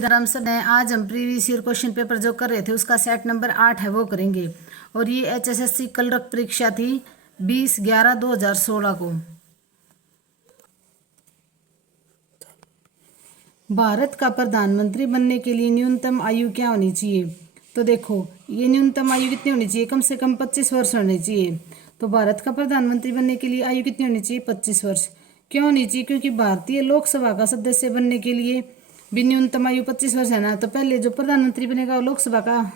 Ram sir ने आज हम प्रीवियस ईयर क्वेश्चन पेपर जो कर रहे थे उसका सेट नंबर 8 है वो करेंगे। और ये एचएसएससी कलरक परीक्षा थी 20/11/2016 को। भारत का प्रधानमंत्री बनने के लिए न्यूनतम आयु क्या होनी चाहिए? तो देखो, ये न्यूनतम आयु कितनी होनी चाहिए? कम से कम 25 वर्ष होनी चाहिए। तो भारत का प्रधानमंत्री बनने के लिए आयु कितनी होनी चाहिए? 25 वर्ष। क्यों होनी चाहिए? क्योंकि भारतीय लोकसभा का सदस्य बनने के लिए भी न्यूनतम आयु 25 वर्ष है ना। तो पहले जो प्रधानमंत्री बनेगा वो लोकसभा का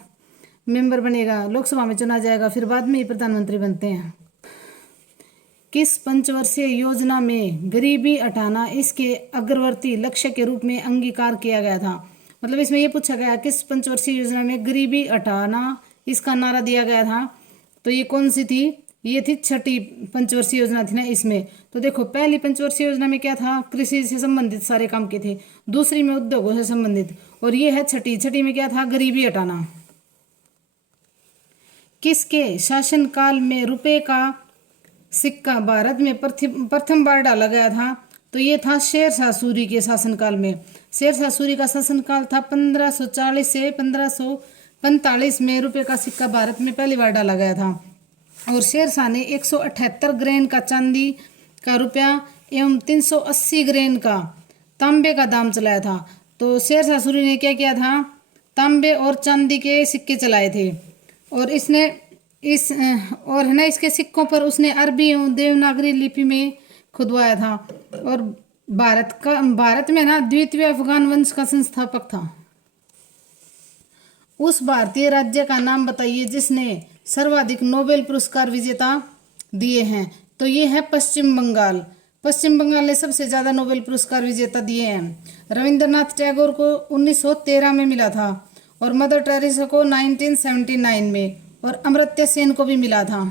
मेंबर बनेगा, लोकसभा में चुना जाएगा, फिर बाद में ही प्रधानमंत्री बनते हैं। किस पंचवर्षीय योजना में गरीबी हटाना इसके अग्रवर्ती लक्ष्य के रूप में अंगीकार किया गया था? मतलब इसमें यह पूछा गया किस पंचवर्षीय योजना में गरीबी हटाना इसका नारा दिया गया था। तो ये कौन सी थी? ये थी छठी पंचवर्षीय योजना थी ना इसमें। तो देखो, पहली पंचवर्षीय योजना में क्या था? कृषि से संबंधित सारे काम के थे। दूसरी में उद्योगों से संबंधित, और ये है छठी में क्या था? गरीबी हटाना। किसके शासनकाल में रुपए का सिक्का भारत में प्रथम बार डाला गया था? तो ये था शेरशाह सूरी के शासनकाल में। शेरशाह सूरी का शासनकाल था 1540 से 1545 में रुपए का सिक्का भारत में पहली बार डाला गया था। और शेरशाह ने 178 ग्रेन का चांदी का रुपया एवं 380 ग्रेन का तांबे का दाम चलाया था। तो शेरशाह सूरी ने क्या किया था? तांबे और चांदी के सिक्के चलाए थे। और इसके सिक्कों पर उसने अरबी एवं देवनागरी लिपि में खुदवाया था। और भारत में ना द्वितीय अफगान वंश का संस्थापक था। उस भारतीय राज्य का नाम बताइए जिसने सर्वाधिक नोबेल पुरस्कार विजेता दिए हैं। तो ये है पश्चिम बंगाल। पश्चिम बंगाल ने सबसे ज्यादा नोबेल पुरस्कार विजेता दिए हैं। रविंद्रनाथ टैगोर को 1913 में मिला था, और मदर टेरेसा को 1979 में, और अमर्त्य सेन को भी मिला था।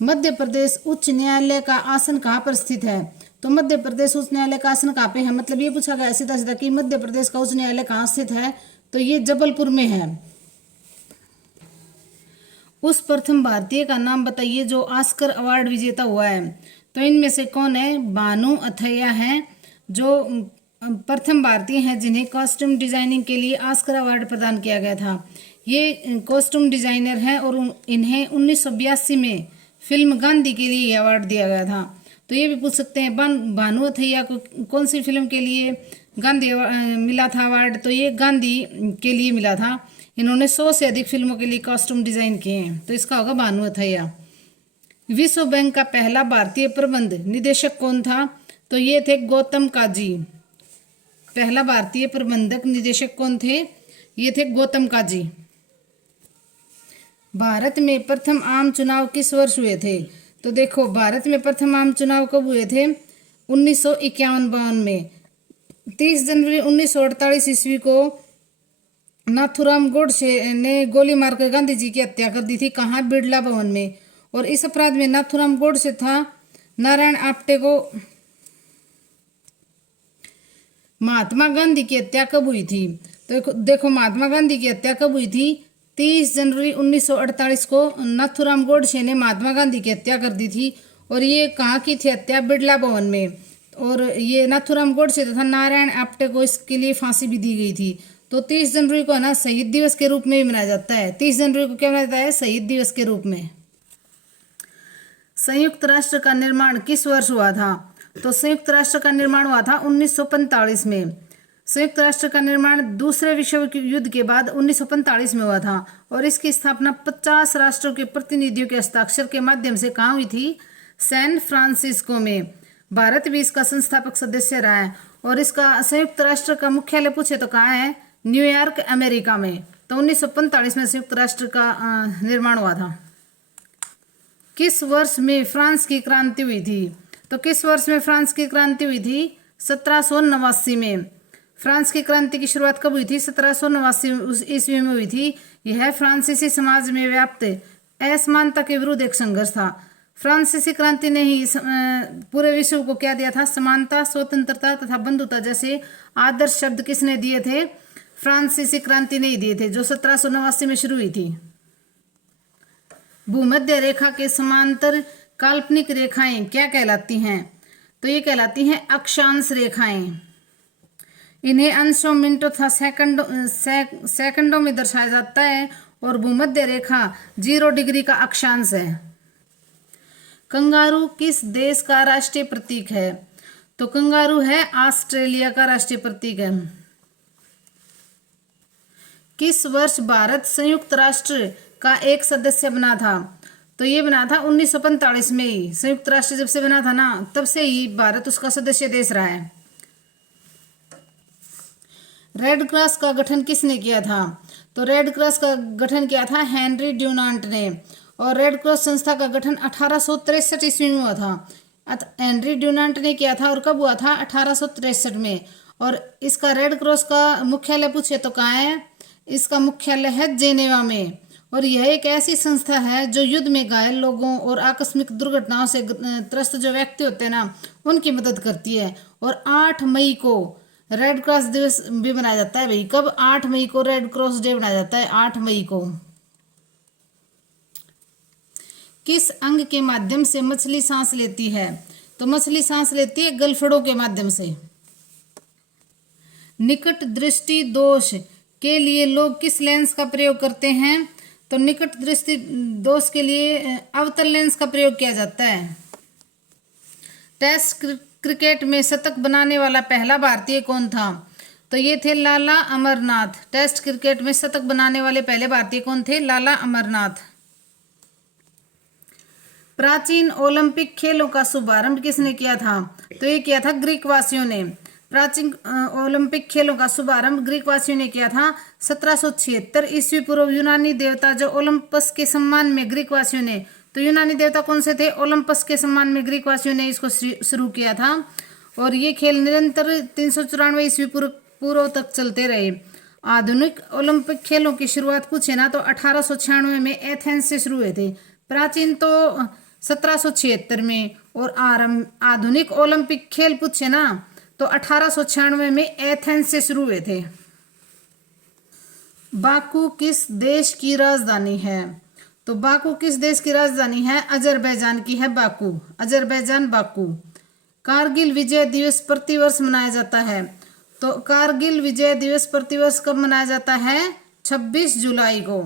मध्य प्रदेश उच्च न्यायालय का आसन कहाँ पर स्थित है? तो मध्य प्रदेश उच्च न्यायालय का आसन कहाँ पे है? मतलब ये पूछा गया सीधा सीधा कि मध्य प्रदेश का उच्च न्यायालय कहाँ स्थित है? तो ये जबलपुर में है। उस प्रथम भारतीय का नाम बताइए जो ऑस्कर अवार्ड विजेता हुआ है। तो इनमें से कौन है? भानु अथैया है जो प्रथम भारतीय हैं जिन्हें कॉस्ट्यूम डिजाइनिंग के लिए ऑस्कर अवार्ड प्रदान किया गया था। ये कॉस्ट्यूम डिजाइनर हैं और इन्हें 1982 में फिल्म गांधी के लिए अवार्ड दिया गया था। तो ये भी पूछ सकते हैं भानु अथैया को कौन सी फिल्म के लिए गांधी मिला था अवार्ड? तो ये गांधी के लिए मिला था। इन्होंने 100 से अधिक फिल्मों के लिए कॉस्ट्यूम डिजाइन किए हैं। तो इसका होगा भानु अथैया। विश्व बैंक का पहला भारतीय प्रबंध निदेशक कौन था? तो ये थे गौतम काजी। पहला भारतीय प्रबंधक निदेशक कौन थे? ये थे गौतम काजी। भारत में प्रथम आम चुनाव किस वर्ष हुए थे? तो देखो, भारत में प्रथम आम चुनाव कब हुए थे? 1951 में। 30 जनवरी 1948 ईस्वी को नाथूराम गोडसे ने गोली मारकर गांधी जी की हत्या कर दी थी। कहाँ? बिड़ला भवन में। और इस अपराध में नाथूराम गोडसे था नारायण आप्टे को। महात्मा गांधी की हत्या कब हुई थी? तो देखो, महात्मा गांधी की हत्या कब हुई थी? 30 जनवरी 1948 को नाथूराम गोडसे ने महात्मा गांधी की हत्या कर दी थी। और ये कहाँ की थी हत्या? बिड़ला भवन में। और ये नाथूराम गोडसे तथा नारायण आप्टे को इसके लिए फांसी भी दी गई थी। तो 30 जनवरी को है ना शहीद दिवस के रूप में भी मनाया जाता है। 30 जनवरी को क्या मनाया जाता है? शहीद दिवस के रूप में। संयुक्त राष्ट्र का निर्माण किस वर्ष हुआ था? तो संयुक्त राष्ट्र का निर्माण हुआ था 1945 में। संयुक्त राष्ट्र का निर्माण दूसरे विश्व युद्ध के बाद 1945 में हुआ था। और इसकी स्थापना 50 राष्ट्रों के प्रतिनिधियों के हस्ताक्षर के माध्यम से कहाँ हुई थी? सैन फ्रांसिस्को में। भारत भी इसका संस्थापक सदस्य रहा है। और इसका संयुक्त राष्ट्र का मुख्यालय पूछे तो कहाँ है? न्यूयॉर्क, अमेरिका में। तो 1945 में संयुक्त राष्ट्र का निर्माण हुआ था। किस वर्ष में फ्रांस की क्रांति हुई थी? तो किस वर्ष में फ्रांस की क्रांति हुई थी? 1789 में। फ्रांस की क्रांति की शुरुआत कब हुई थी? 1789 ईस्वी में हुई थी। यह फ्रांसीसी समाज में व्याप्त असमानता के विरुद्ध एक संघर्ष था। फ्रांसीसी क्रांति ने ही पूरे विश्व को क्या दिया था? समानता, स्वतंत्रता तथा बंधुता जैसे आदर्श शब्द किसने दिए थे? फ्रांसीसी क्रांति ने ही दिए थे, जो 1789 में शुरू हुई थी। भूमध्य रेखा के समांतर काल्पनिक रेखाएं क्या कहलाती हैं? तो ये कहलाती हैं अक्षांश रेखाएं। इन्हें अंशों, मिनटों तथा सेकंडों में दर्शाया जाता है और भूमध्य रेखा 0 डिग्री का अक्षांश है। कंगारू किस देश का राष्ट्रीय प्रतीक है? तो कंगारू है ऑस्ट्रेलिया का राष्ट्रीय प्रतीक है। किस वर्ष भारत संयुक्त राष्ट्र का एक सदस्य बना था? तो ये बना था 1945 में ही। संयुक्त राष्ट्र जब से बना था ना, तब से ही भारत उसका सदस्य देश रहा है। रेड क्रॉस का गठन किसने किया था? तो रेड क्रॉस का गठन किया था हेनरी ड्यूनांट ने। और रेड क्रॉस संस्था का गठन 1863 ईस्वी में हुआ था। हेनरी ड्यूनांट ने किया था। और कब हुआ था? 1863 में। और इसका रेड क्रॉस का मुख्यालय पूछे तो कहाँ है? इसका मुख्यालय है जेनेवा में। और यह एक ऐसी संस्था है जो युद्ध में घायल लोगों और आकस्मिक दुर्घटनाओं से त्रस्त जो व्यक्ति होते हैं ना, उनकी मदद करती है। और 8 मई को रेड क्रॉस दिवस भी मनाया जाता है भाई। कब? 8 मई को रेड क्रॉस डे मनाया जाता है, 8 मई को। किस अंग के माध्यम से मछली सांस लेती है? तो मछली सांस लेती है गलफड़ों के माध्यम से। निकट दृष्टि दोष के लिए लोग किस लेंस का प्रयोग करते हैं? तो निकट दृष्टि दोष के लिए अवतल लेंस का प्रयोग किया जाता है। टेस्ट क्रिकेट में शतक बनाने वाला पहला भारतीय कौन था? तो ये थे लाला अमरनाथ। टेस्ट क्रिकेट में शतक बनाने वाले पहले भारतीय कौन थे? लाला अमरनाथ। प्राचीन ओलंपिक खेलों का शुभारंभ किसने किया था? तो ये किया था ग्रीक वासियों ने। प्राचीन ओलंपिक खेलों का शुभारंभ ग्रीक वासियों ने किया था 1776 ईस्वी पूर्व। यूनानी देवता जो ओलंपस के सम्मान में ग्रीक वासियों ने, तो यूनानी देवता कौन से थे? ओलंपस के सम्मान में ग्रीक वासियों ने इसको शुरू किया था। और ये खेल निरंतर 394 ईस्वी पूर्व तक चलते रहे। आधुनिक ओलंपिक खेलों की शुरुआत पूछे ना तो 1896 में एथेंस से शुरू हुए थे। प्राचीन तो 1776 में। और आधुनिक ओलंपिक खेल पूछे ना तो 1896 में एथेंस से शुरू हुए थे। बाकू किस देश की राजधानी है? तो बाकू किस देश की राजधानी है? अजरबैजान की है Baku. Azerbaijan, Baku. Kargil Vijay Diwas प्रतिवर्ष मनाया जाता है। तो कारगिल विजय दिवस प्रतिवर्ष कब मनाया जाता है? 26 जुलाई को।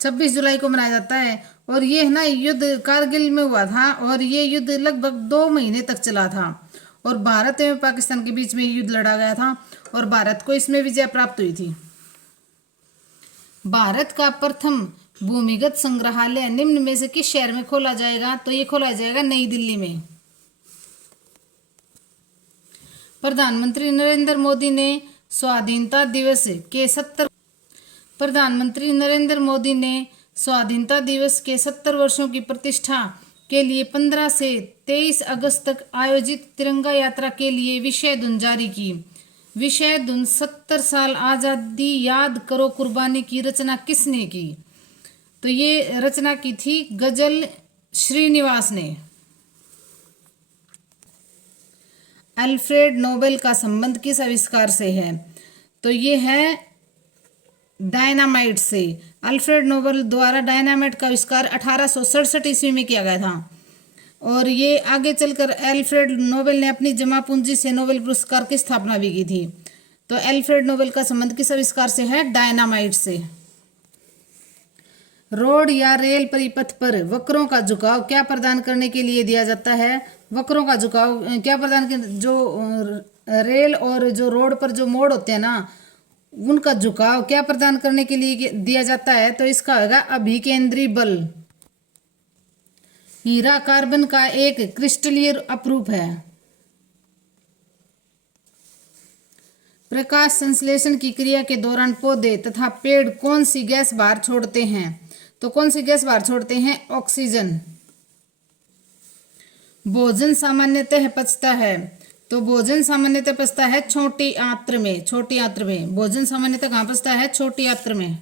26 जुलाई को मनाया जाता है। और ये ना युद्ध कारगिल में हुआ था। और ये युद्ध लगभग 2 महीने तक चला था। और भारत एवं पाकिस्तान के बीच में युद्ध लड़ा गया था। और भारत को इसमें विजय प्राप्त हुई थी। भारत का प्रथम भूमिगत संग्रहालय निम्न में से किस शहर में खोला जाएगा? तो ये खोला जाएगा नई दिल्ली में। प्रधानमंत्री नरेंद्र मोदी ने स्वाधीनता दिवस के 70 वर्षों की प्रतिष्ठा के लिए 15 से 23 अगस्त तक आयोजित तिरंगा यात्रा के लिए विषय धुन जारी की। विषय धुन 70 साल आजादी याद करो कुर्बानी की रचना किसने की? तो ये रचना की थी गजल श्रीनिवास ने। अल्फ्रेड नोबेल का संबंध किस आविष्कार से है? तो ये है डायनामाइट से। अल्फ्रेड नोबेल द्वारा डायनामाइट का आविष्कार 1867 ईस्वी में किया गया था। और ये आगे चलकर अल्फ्रेड नोबेल ने अपनी जमा पूंजी से नोबेल पुरस्कार की स्थापना भी की थी। तो अल्फ्रेड नोबेल का संबंध किस आविष्कार से है? डायनामाइट से। रोड या रेल परिपथ पर वक्रों का झुकाव क्या प्रदान करने के लिए दिया जाता है? वक्रों का झुकाव क्या प्रदान कर, जो रेल और जो रोड पर जो मोड़ होते हैं ना, उनका झुकाव क्या प्रदान करने के लिए दिया जाता है? तो इसका होगा अभिकेंद्री बल। हीरा कार्बन का एक क्रिस्टलीय अपरूप है। प्रकाश संश्लेषण की क्रिया के दौरान पौधे तथा पेड़ कौन सी गैस बाहर छोड़ते हैं? तो कौन सी गैस बाहर छोड़ते हैं? ऑक्सीजन। भोजन सामान्यतः पचता है। तो भोजन सामान्यतः पचता है छोटी आंत्र में। छोटी आंत्र में भोजन सामान्यतः कहाँ पचता है? छोटी आंत्र में।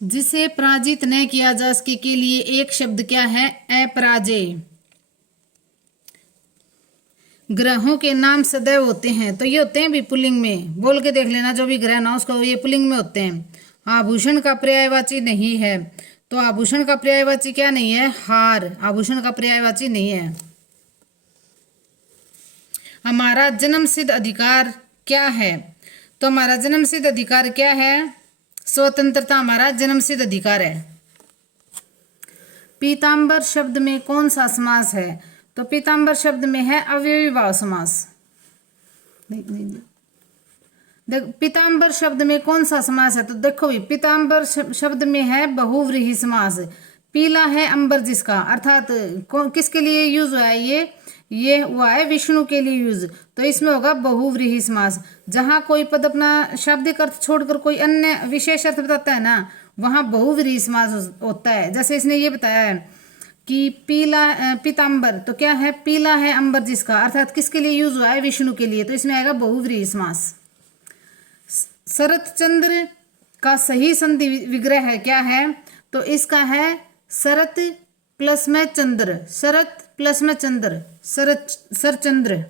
जिसे पराजित न किया जा सके के लिए एक शब्द क्या है? अपराजय। ग्रहों के नाम सदैव होते हैं। तो ये होते हैं भी पुल्लिंग में। बोल के देख लेना, जो भी ग्रह ना उसको ये पुल्लिंग में होते हैं। आभूषण का पर्यायवाची नहीं है। तो आभूषण का पर्यायवाची क्या नहीं है? हार। आभूषण का पर्यायवाची नहीं है। हमारा जन्मसिद्ध अधिकार क्या है? तो हमारा जन्मसिद्ध अधिकार क्या है? स्वतंत्रता हमारा जन्मसिद्ध अधिकार है। पीताम्बर शब्द में कौन सा समास है? तो पीताम्बर शब्द में है अव्ययी भाव समास। पीताम्बर शब्द में कौन सा समास है? तो देखो भी पीताम्बर शब्द में है बहुव्रीहि समास। पीला है अंबर जिसका, अर्थात किसके लिए यूज हुआ है? ये हुआ है विष्णु के लिए यूज, तो इसमें होगा बहुव्रीहि समास। जहां कोई पद अपना शाब्दिक अर्थ छोड़कर कोई अन्य विशेष अर्थ बताता है ना, वहां बहुव्रीहि समास होता है। जैसे इसने ये बताया है कि पीला पीताम्बर, तो क्या है? पीला है अंबर जिसका, अर्थात किसके लिए यूज हुआ है? विष्णु के लिए, तो इसमें आएगा बहुव्रीहि समास। शरत चंद्र का सही संधि विग्रह है क्या है? तो इसका है शरत प्लस में चंद्र, शरत प्लस में चंद्र, सरचंद्र।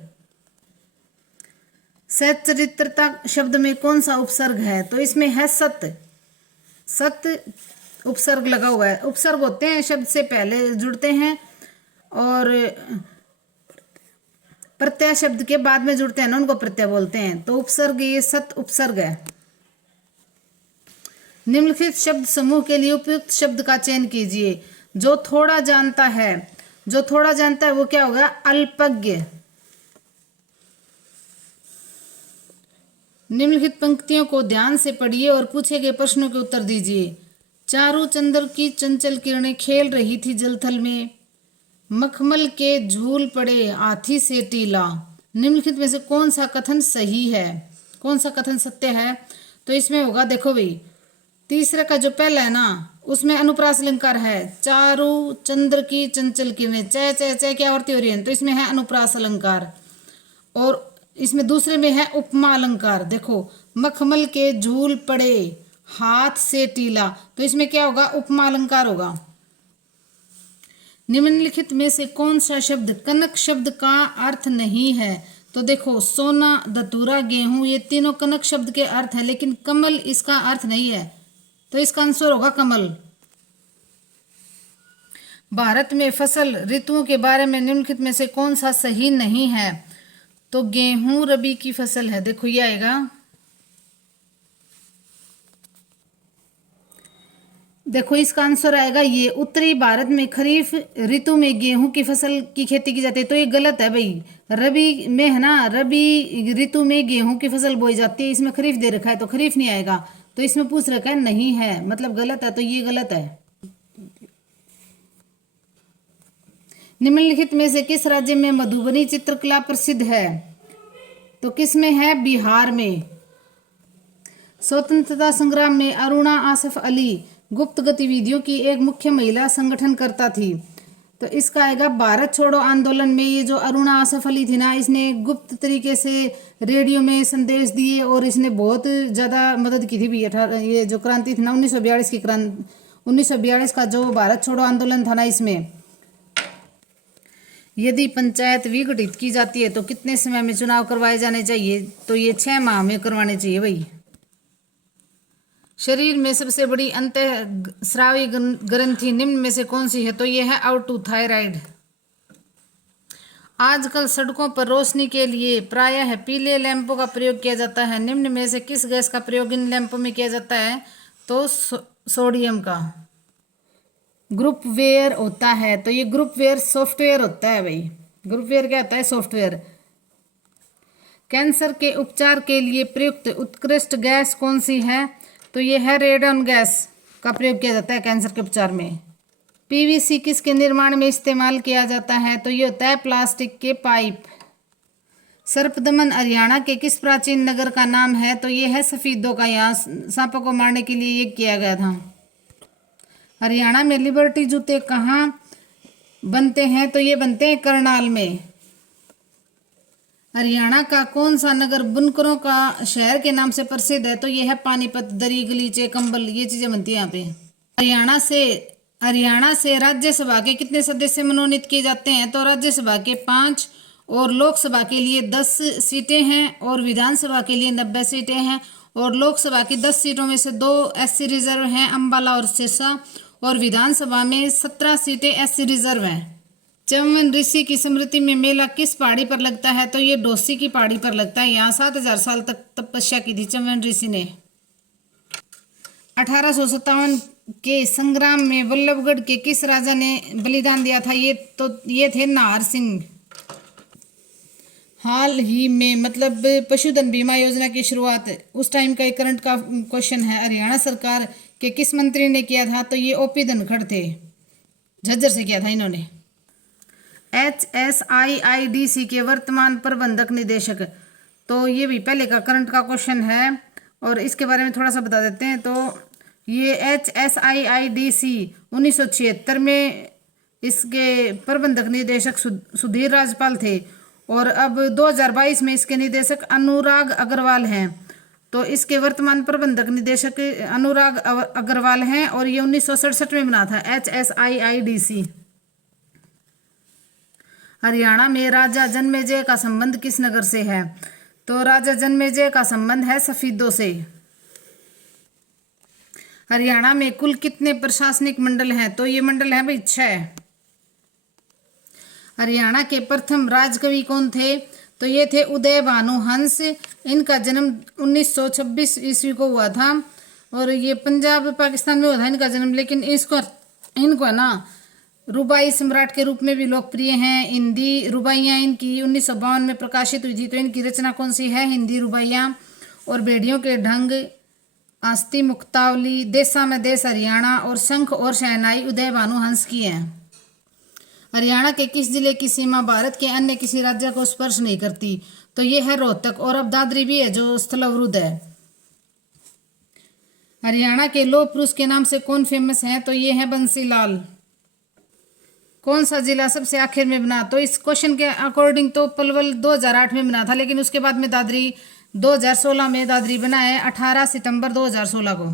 सच्चरित्रता शब्द में कौन सा उपसर्ग है? तो इसमें है सत, सत उपसर्ग लगा हुआ है। उपसर्ग होते हैं शब्द से पहले जुड़ते हैं और प्रत्यय शब्द के बाद में जुड़ते हैं ना, उनको प्रत्यय बोलते हैं। तो उपसर्ग ये सत उपसर्ग है। निम्नलिखित शब्द समूह के लिए उपयुक्त शब्द का चयन कीजिए। जो थोड़ा जानता है, जो थोड़ा जानता है वो क्या होगा? अल्पज्ञ। निम्नलिखित पंक्तियों को ध्यान से पढ़िए और पूछे गए प्रश्नों के उत्तर दीजिए। चारों चंद्र की चंचल किरणें खेल रही थी जलथल में, मखमल के झूल पड़े हाथी से टीला। निम्नलिखित में से कौन सा कथन सही है? कौन सा कथन सत्य है? तो इसमें होगा, देखो भाई, तीसरे का जो पहला है ना, उसमें अनुप्रास अलंकार है। चारों चंद्र की चंचल किरणें, च च च क्या आवर्ती हो रही है? तो इसमें है अनुप्रास अलंकार। और इसमें दूसरे में है उपमा अलंकार। देखो, मखमल के झूल पड़े हाथ से टीला, तो इसमें क्या होगा? उपमा अलंकार होगा। निम्नलिखित में से कौन सा शब्द कनक शब्द का अर्थ नहीं है? तो देखो, सोना, धतूरा, गेहूं, ये तीनों कनक शब्द के अर्थ है, लेकिन कमल इसका अर्थ नहीं है, तो इसका आंसर होगा कमल। भारत में फसल ऋतुओं के बारे में निम्नलिखित में से कौन सा सही नहीं है? तो गेहूं रबी की फसल है। देखो ये आएगा, देखो इसका आंसर आएगा ये। उत्तरी भारत में खरीफ ऋतु में गेहूं की फसल की खेती की जाती है, तो ये गलत है भाई। रबी में है ना, रबी ऋतु में गेहूं की फसल बोई जाती है। इसमें खरीफ दे रखा है तो खरीफ नहीं आएगा, तो इसमें पूछ रखा है नहीं है, मतलब गलत है, तो ये गलत है। निम्नलिखित में से किस राज्य में मधुबनी चित्रकला प्रसिद्ध है? तो किस में है? बिहार में। स्वतंत्रता संग्राम में अरुणा आसफ अली गुप्त गतिविधियों की एक मुख्य महिला संगठनकर्ता थी, तो इसका आएगा भारत छोड़ो आंदोलन में। ये जो अरुणा आसफ अली थी ना, इसने गुप्त तरीके से रेडियो में संदेश दिए और इसने बहुत ज़्यादा मदद की थी भी। ये जो क्रांति थी ना 1942 की क्रांति, 1942 का जो भारत छोड़ो आंदोलन था ना, इसमें यदि पंचायत विघटित की जाती है तो कितने समय में चुनाव करवाए जाने चाहिए? तो ये 6 माह में करवाने चाहिए भाई। शरीर में सबसे बड़ी अंतःस्रावी ग्रंथि निम्न में से कौन सी है? तो ये है आउटू थायराइड। आजकल सड़कों पर रोशनी के लिए प्रायः पीले लैंपों का प्रयोग किया जाता है। निम्न में से किस गैस का प्रयोग इन लैंपों में किया जाता है? तो सोडियम का। ग्रुप वेयर होता है, तो ये ग्रुप वेयर सॉफ्टवेयर होता है भाई। ग्रुप वेयर क्या होता है? सॉफ्टवेयर। कैंसर के उपचार के लिए प्रयुक्त उत्कृष्ट गैस कौन सी है? तो ये है रेडन गैस का प्रयोग किया जाता है कैंसर के उपचार में। पीवीसी किसके निर्माण में इस्तेमाल किया जाता है? तो ये होता है प्लास्टिक के पाइप। सर्पदमन हरियाणा के किस प्राचीन नगर का नाम है? तो ये है सफीदों का। यहाँ सांपों को मारने के लिए ये किया गया था। हरियाणा में लिबर्टी जूते कहाँ बनते हैं? तो ये बनते हैं करनाल में। हरियाणा का कौन सा नगर बुनकरों का शहर के नाम से प्रसिद्ध है? तो ये है पानीपत। दरी, गलीचे, कंबल, ये चीजें बनती है यहाँ पे। हरियाणा से राज्यसभा के कितने सदस्य मनोनीत किए जाते हैं? तो राज्यसभा के 5 और लोकसभा के लिए 10 सीटें हैं और विधानसभा के लिए 90 सीटें हैं। और लोकसभा की 10 सीटों में से 2 एससी रिजर्व हैं, अंबाला और सिरसा, और विधानसभा में 17 सीटें एससी रिजर्व हैं। चंवन ऋषि की स्मृति में मेला किस पहाड़ी पर लगता है? तो ये डोसी की पहाड़ी पर लगता है। यहाँ 7,000 साल तक तपस्या की थी चंवन ऋषि ने। 1857 के संग्राम में बल्लभगढ़ के किस राजा ने बलिदान दिया था? ये थे नाहर सिंह। हाल ही में मतलब पशुधन बीमा योजना की शुरुआत उस टाइम का एक करंट का क्वेश्चन है, हरियाणा सरकार के किस मंत्री ने किया था? तो ये ओपी धनखड़ थे, झज्जर से किया था इन्होंने। HSIIDC के वर्तमान प्रबंधक निदेशक, तो ये भी पहले का करंट का क्वेश्चन है और इसके बारे में थोड़ा सा बता देते हैं। तो ये HSIIDC 1976 में इसके प्रबंधक निदेशक सुधीर राजपाल थे और अब 2022 में इसके निदेशक अनुराग अग्रवाल हैं। तो इसके वर्तमान प्रबंधक निदेशक अनुराग अग्रवाल हैं और ये 1967 में बना था HSIIDC। हरियाणा में राजा जन्मेजय का संबंध किस नगर से है? तो राजा जन्मेजय का संबंध है सफीदों से। हरियाणा में कुल कितने प्रशासनिक मंडल हैं? तो ये मंडल है भाई 6। हरियाणा के प्रथम राजकवि कौन थे? तो ये थे उदय भानु हंस। इनका जन्म 1926 ईस्वी को हुआ था और ये पंजाब पाकिस्तान में हुआ था इनका जन्म। लेकिन इनको ना रुबाई सम्राट के रूप में भी लोकप्रिय हैं। हिंदी रुबाइयाँ इनकी 1952 में प्रकाशित हुई थी। तो इनकी रचना कौन सी है? हिंदी रुबाइयाँ। और भेड़ियों के ढंग, आस्ती मुक्तावली, देसा में देश हरियाणा और शंख और शहनाई उदय भानु हंस की हैं। हरियाणा के किस जिले की सीमा भारत के अन्य किसी राज्य को स्पर्श नहीं करती? तो ये है रोहतक और अब दादरी भी है जो स्थलावरुद्ध है। हरियाणा के लौह पुरुष के नाम से कौन फेमस है? तो ये है बंसीलाल। कौन सा जिला सबसे आखिर में बना? तो इस क्वेश्चन के अकॉर्डिंग तो पलवल 2008 में बना था, लेकिन उसके बाद में दादरी 2016 में दादरी बना है 18 सितंबर 2016 को।